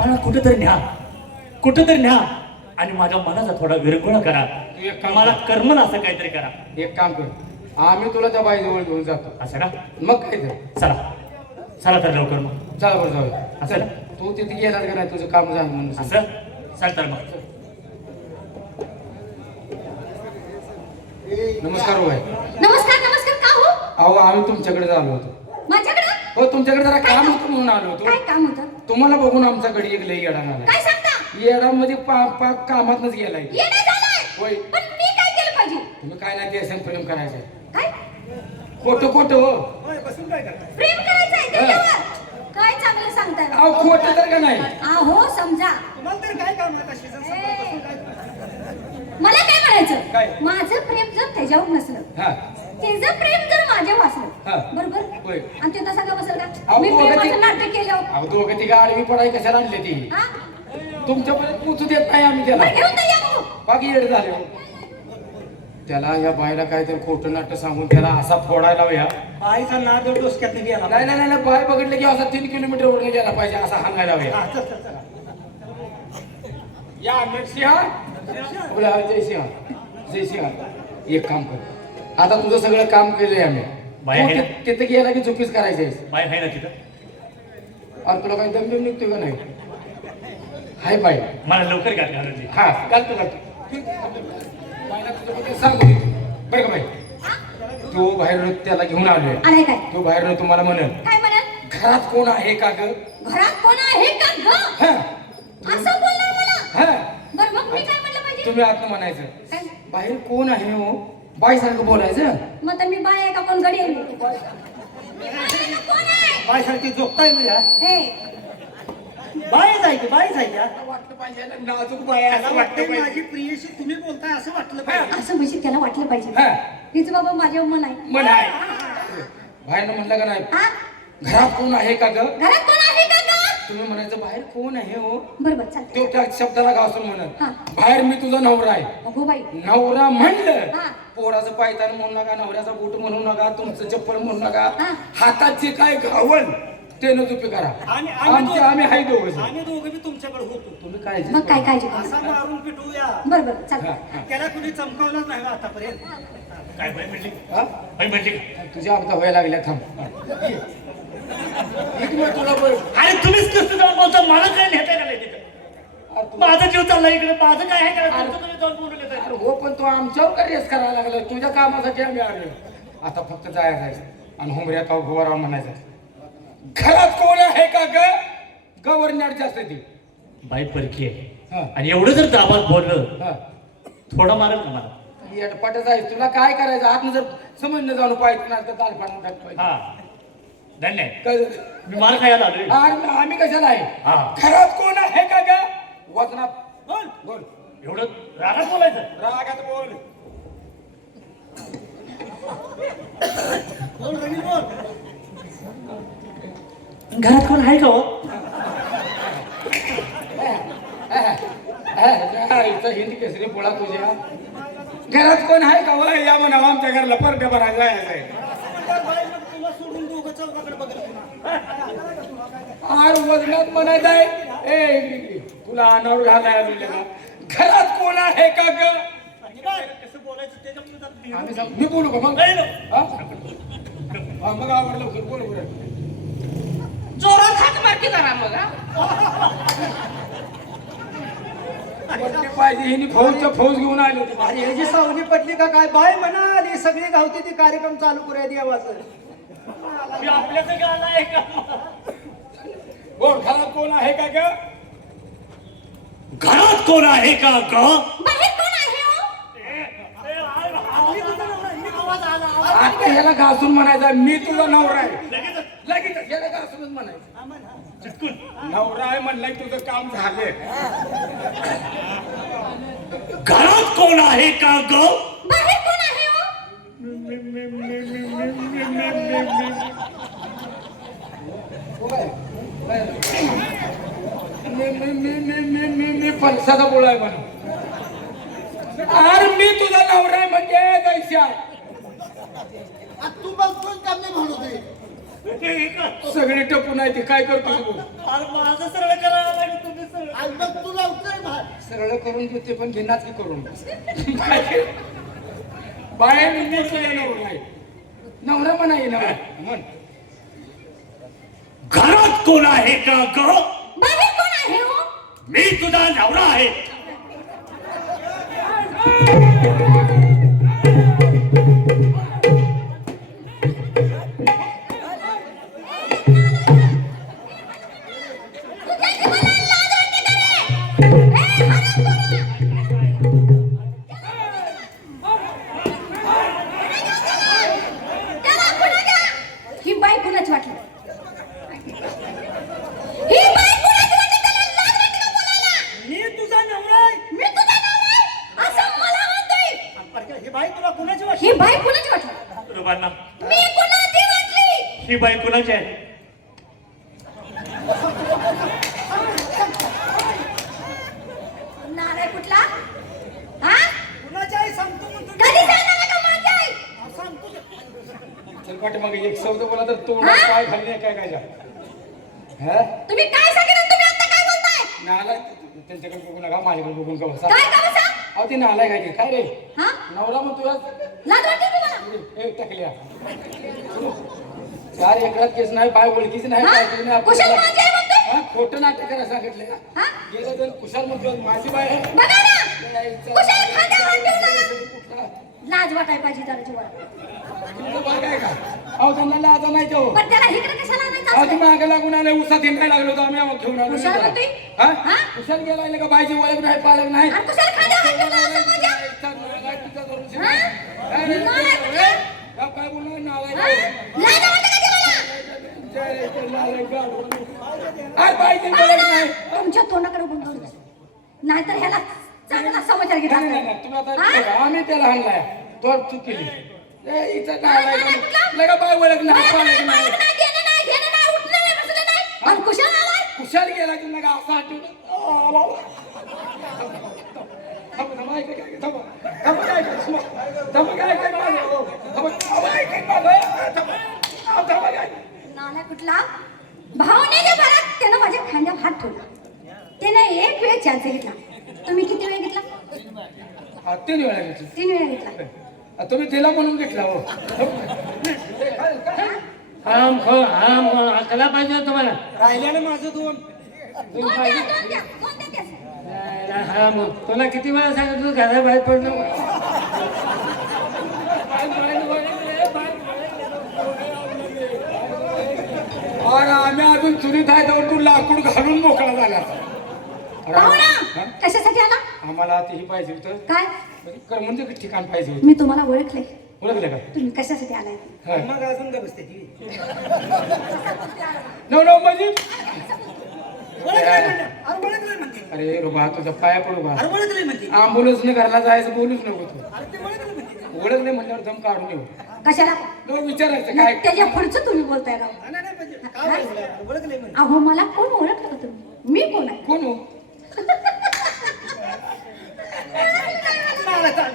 मला कुठेतरी न्या आणि माझ्या मनाचा थोडा विरंगुळा करा. मला कर्मन असं काहीतरी करा. एक काम कर, आम्ही तुला त्या बाईजवळ घेऊन जातो. असं का? मग काय ते चला तर लवकर मग. चला बरं जाऊया. असं तू तिथे गेलास का नाही, तुझं काम झालं म्हणून असं चल तर मग. नमस्कार हो बाई. नमस्कार का हो? अहो आम्ही तुमच्याकडे आलो होतो. माझ्याकडे? हो तुमच्याकडे जरा काम होतं म्हणून आलो होतो. काय काम होतं? तुम्हाला बघून आमच्याकडे एक लई येडा आला. काय सांगता? येडामध्ये पाक कामातच गेलाय. येडा झालाय? होय. पण मी काय केलं पाहिजे? तुम्ही काय नाही ते प्रेम करायचंय. काय? खोटं हो. प्रेम करायचंय त्याच्यावर? काय चांगलं सांगताय बा? अहो खोटं तर का नाही. आहो समजा. तुम्हाला तर काय काम आहे तशी मला काय म्हणायचं? काय? माझं प्रेम जर त्याच्यावर नसलं, हा त्याचं प्रेम जर माझ्यावर हा. असलं, बरोबर? होय. आणि ते तसं का बसेल का? अहो, मी दोघं ते- प्रेमाचं नाटक केलं. अहो दोघं ती गाडी पडाई कशाला आणली ती हा? तुमच्यापर्यंत पोचू देत नाही आम्ही त्याला. बरं, घेऊन तर या मग. बाकी येड झाले हो. त्याला या बायला काहीतरी खोटं नाट्य सांगून त्याला असा फोडायला लावूया. बाईचा नाद डोसक्यात गेला. नाही बाय बघितलं की असा 3 किलोमीटर वरून गेला पाहिजे असा हाणायला लावूया. हा, चल चल चला. या अमित सिंह बोला जय सिंह एक काम कर, आता तुझं सगळं काम केलंय आम्ही. बाया आहे ना? तिथे गेला की चुकीच करायचंय. बाय आहे ना तिथं? आणि तुला काही दम निघतोय का नाही? हाय बाय. मला लवकर घालायची. हा घालतो बायला तुझ्याबद्दल सांगू दे. बरं का बाई, तो बाहेर त्याला घेऊन आलोय. आलाय काय? तो बाहेर तुम्हाला म्हणेल काय म्हणाल? घरात कोण आहे का ग? घरात कोण आहे का ग? हा असं बोलणार मला? हा बरं मग मी काय म्हटलं पाहिजे? तुम्ही आत म्हणायचं काय? बाहेर कोण आहे हो, बाई सारखं बोलायचं. मग तर मी बाय आहे का कोण गडी आहे? मी बाय आहे का कोण आहे? बाईसारखी झोपताय मी या. हे, बाई जायची वाटलं पाहिजे ना, नाजूक बाई आहे असं वाटतं माझी पाहिजे. प्रियशी तुम्ही बोलताय असं वाटलं पाहिजे. असं म्हणजे त्याला वाटलं पाहिजे. हा. हिचं बाबा माझ्यावर मन आहे. मन आहे. बाहेरनं म्हणलं का नाही हा? घरात कोण आहे का ग? घरात कोण आहे का ग? तुम्ही म्हणायचं बाहेर कोण आहे हो. बरोबर चालतं. तो त्या शब्दाला घासून म्हणत हा. बाहेर मी तुझा नवरा आहे. अगो बाई. नवरा म्हणलं हा. पोराचं पायतान म्हणू नका, नवऱ्याचा बूट म्हणू नका, तुमचं चप्पल म्हणू नका. हा. हातात जे काय घावल ते न चुपी करा. आम्ही हाय दोघं. आम्ही दोघं बी तुमच्याकडे होतो. तुम्ही काय मग काय काळजी करू असा नका. मारून पिटवूया. बरोबर चालतं. त्याला कुणी चमकावलंच नाही बा आतापर्यंत. काय बाई म्हटली? हा? बाई म्हटली का? तुझ्या अपदा व्हायला लागल्या. थांब एक मिनिट तुला बोल. अरे तुम्हीच कसं जाऊन बोलता? मला काय नेता का नाही तिथं? माझा जीव चाललाय इकडे. माझं काय आहे का? तुमचं तुम्ही जाऊन बोलून येताय. अरे हो पण तू आमच्यावर का रेस करायला लागला? तुझ्या कामासाठी आम्ही आलो. आता फक्त जायचं आणि हुमऱ्यात उभा राहून म्हणायचं घरात कोण आहे का ग? गव्हर्नर जास्त ती बाई परकी आहे. हा. आणि एवढं जर दाबात बोललं हा. थोडं मारेल ना मला. येडपाटच आहे. तुला काय करायचं? आतनं जर समजणं जाऊन पाहिजे ना तर दाल पाडून टाकतो. हा धन्य. काय मी मार खायला आलोय. अरे आम्ही कशाला आहे? हा. घरात कोण आहे का ग? वचनात बोल. बोल. एवढं रागात बोलायचं? रागात बोल. बोल रवील बोल. घरात कोण आहे का हो? इथं हिंदी केसरी पोळा तुझ्या घरात कोण आहे का? वय या म्हणा आमच्या घराला परड्या भरायला आहे. बाई मग तुला सोडून दोघं चौकाकडे बघत पुन्हा. आर वजनात म्हणायचं आहे. ए तुला अनावर घालायला आलेलं का? घरात कोण आहे का ग? कसं बोलायचं त्याच्या आम्ही मी बोलू का मग? नाही ना. हा? हा, मग आवडलं लवकर बोल बरं. जोरात हात मारकी करा मग पटली पाहिजे हिने फौज घेऊन आले होते. अरे ह्याची सावली पडली का काय? बाय म्हणाली सगळी गावती ती कार्यक्रम चालू करूया देवाचं. मी आपल्याचं गाणं आहे का? बोल घरात कोण आहे का ग? घरात कोण आहे का ग? बाहेर कोण आहे हो? आता ह्याला घासून म्हणायचं मी तुझा नवरा आहे. लगेच ह्याला घासूनच म्हणायचं नवरा आहे म्हणलं तुझं काम झालं. घरात कोण आहे का ग? बाहेर कोण आहे हो? मी फणसाचा बोलाय म्हणून. अरे मी तुझा नवरा आहे म्हणजे दैस्या. तू बघतोय का मी म्हणू दे. सगळे टपून आहे ते काय करतो? माझं सरळ करायला लागेल तुम्ही. सरळ करून देते पण घेणार की करून बाहेर नवरा नवरा पण आहे नवरा म्हण घरात कोण आहे का ग? बाहेर कोण आहे हो? मी तुझा नवरा आहे. ही बाई कुणाची वाटली? ही बाई कुणाची वाटली? त्याला लाज वाटते का बोलायला? मी तुझा नवरा आहे. मी तुझा नवरा आहे असं मला म्हणतोय. ही बाई तुला कुणाची वाटली? ही बाई कुणाची वाटली? रुबांना मी कुणाची वाटली? ही बाई कुणाची आहे? नालाय कुठला? हा? कुणाची आहे सांगतो म्हणतो. कधी सांगणार का माझी आई? चल पाठी मग एक शब्द बोला तर तो हा? काय खाल्ली काय काय हा तुम्ही काय सांगितलं? तुम्ही आता काय बोलताय? नालाय त्यांच्याकडे बघू नका माझ्याकडे बघून का बसा काय का बसा? अहो ते नालाय काय ते काय रे हा? नवरा मग तुला लाज वाटते तुम्हाला? टाकल्या 4 एकरात केस नाही बाय ओळखीच नाही हा? काय केलं नाही कुशल आपल्याला. माझी आई म्हणतोय? हा खोटं नाटक करा सांगितलं का हा? गेलं तर कुशाल म्हणतो माझी बाय आहे बघा ना, कुशाल खांद्यावर हात ठेवून आला. कुठला? लाज वाटायला पाहिजे जरा जीवाला. तुमचं बाय काय का अहो त्यांना लाजा नाही तो पण त्याला इकडे कशाला आणायचं अहो असं? तुम्ही मागे लागून आले उसात हिंडायला लागलो होतो आम्ही घेऊन आलो कुशाल नाही म्हणतोय? त्याला. हा हा? कुशाल गेला का बायची ओळख नाही पालक नाही आणि कुशाल खांद्यावर हात ठेवून आला असं माझ्या? हा? नालाय कुठला? काय बोलणार हा? नालाय लाज वाटते का जीवाला? तुमच्या तोंडाकडे बघून नाहीतर ह्याला चांगला समाचार घेतला हा? आम्ही त्याला हाणलाय तो चूक केली नालाय कुठला? लगा बाय ओळख नाही मला पालक काय नाही मागं नाही, घेणं नाही, घेणं नाही, उठणं नाही, बसणं नाही. आणि कुशाल आलाय? कुशाल गेला की लगा असा आठवलं नालाय कुठला? भावनेच्या भरात त्यानं माझ्या खांद्यावर हात ठेवला. त्याने एक वेळ चान्स घेतला. तुम्ही किती वेळ घेतला? 3 वेळा घेतली 3 वेळा घेतला. तुम्ही दिला म्हणून घेतला हो आराम खो आराम अकला पाहिजे तुम्हाला. राहिल्यानं माझं 2 दोन द्या, दोन द्या, दोन द्या त्याचं. आराम तुला किती वेळा सांगितलं घराबाहेर पडलं. अरे आम्ही अजून चुलीत आहे तर तू लाकूड घालून मोकळा झाला अरे, पाहुणा हा? कशासाठी आला? आम्हाला तेही पाहिजे होतं काय? करमणूक ठिकाण पाहिजे होतं मी तुम्हाला ओळखले. ओळखलं का तुम्ही कशासाठी आलाय? हा. मग अजून का बसते ती नव म्हणजे ओळखलंय म्हणते अरे रुबा तुझ्या पाया पडू का ओळखलंय म्हणते आंबुलन्सने घरला जायचं बोलूच नको तू अरे ते ओळखलं म्हणते ओळखले म्हणल्यावर दम काढून येऊ कशाला? तो विचारायचं काय त्याच्या पुढचं तुम्ही बोलताय राव. नाही नाही म्हणजे काय ओळखलंय म्हणते अहो मला कोण ओळखलं का तुम्ही? मी कोण आहे? कोण हो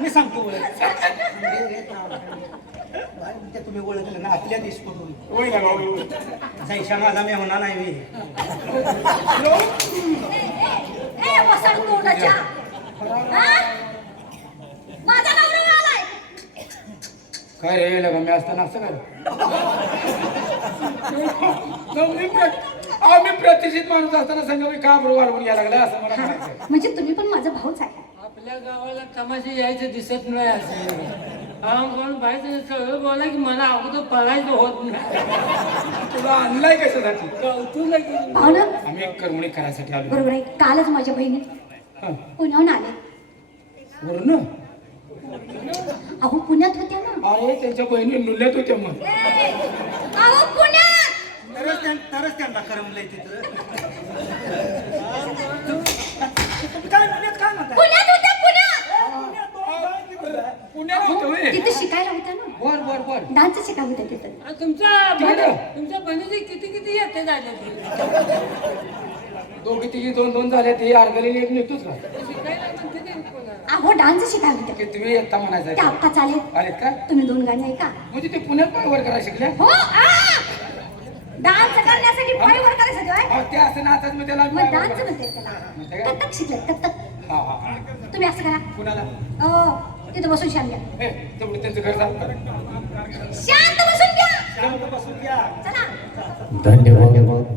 मी सांगतो ओळख तुम्ही ओळखलं ना आपल्या देशकडून होय ना भाऊ जैशा माझा मी होणार नाही मी ए वसंत तोंडाच्या. हा? माझा नवरा आलाय. काय रे लगा मी असताना असं काय मी प्रतिष्ठित माणूस असताना संघ मी का बरोबर वाढवून यायला लागला असं मला म्हणायचं म्हणजे तुम्ही पण माझा भाऊच आहे. आपल्या गावाला तमाशे यायचं दिसत नाही असं आराम करून पाहिजे सगळं बोला की मला अगोदर पळायचं होत नाही. तुला आणलाय कशासाठी कौतुक पाहुणं आम्ही एक करमणी करायसाठी आलो बरोबर आहे. कालच माझ्या बहिणी हा. पुण्याहून आले. वरून अहो पुण्यात होत्या ना. अरे त्यांच्या बहिणी नुल्यात होत्या मग अहो पुण्यात. तरच त्यांना करमलंय तिथं काय म्हणत काय म्हणतात पुण्यात होत्या पुण्यात. पुण्याला होतं होय. तिथे शिकायला होत्या ना. बर बर बर डान्स शिकायला होत्या तिथं. तुमच्या बहिणीचे किती किती येते झाले दोघी तिघी 2-2 झाल्या ते अर्धली एक नेतोच का शिकायला म्हणते ते कोणा. अहो डान्स शिकायला होत्या. की तुम्ही येता त्या म्हणायचं आत्ता चालेल. अरे का तुम्ही 2 गाणी ऐका. म्हणजे ते पुण्यात पायवर करायला शिकल्या हो आ! डान्स करण्यासाठी पाय वर करायसाठी होय? अहो, ते असं नाचत मी त्याला मग डान्स म्हणते त्याला म्हणते का? कथक शिकले कथक हा हा तुम्ही असं करा कुणाला हो तिथं बसून शांत घ्या हे तेवढं त्यांचं घर जाऊ शांत बसून घ्या शांत बसून घ्या. चला धन्यवाद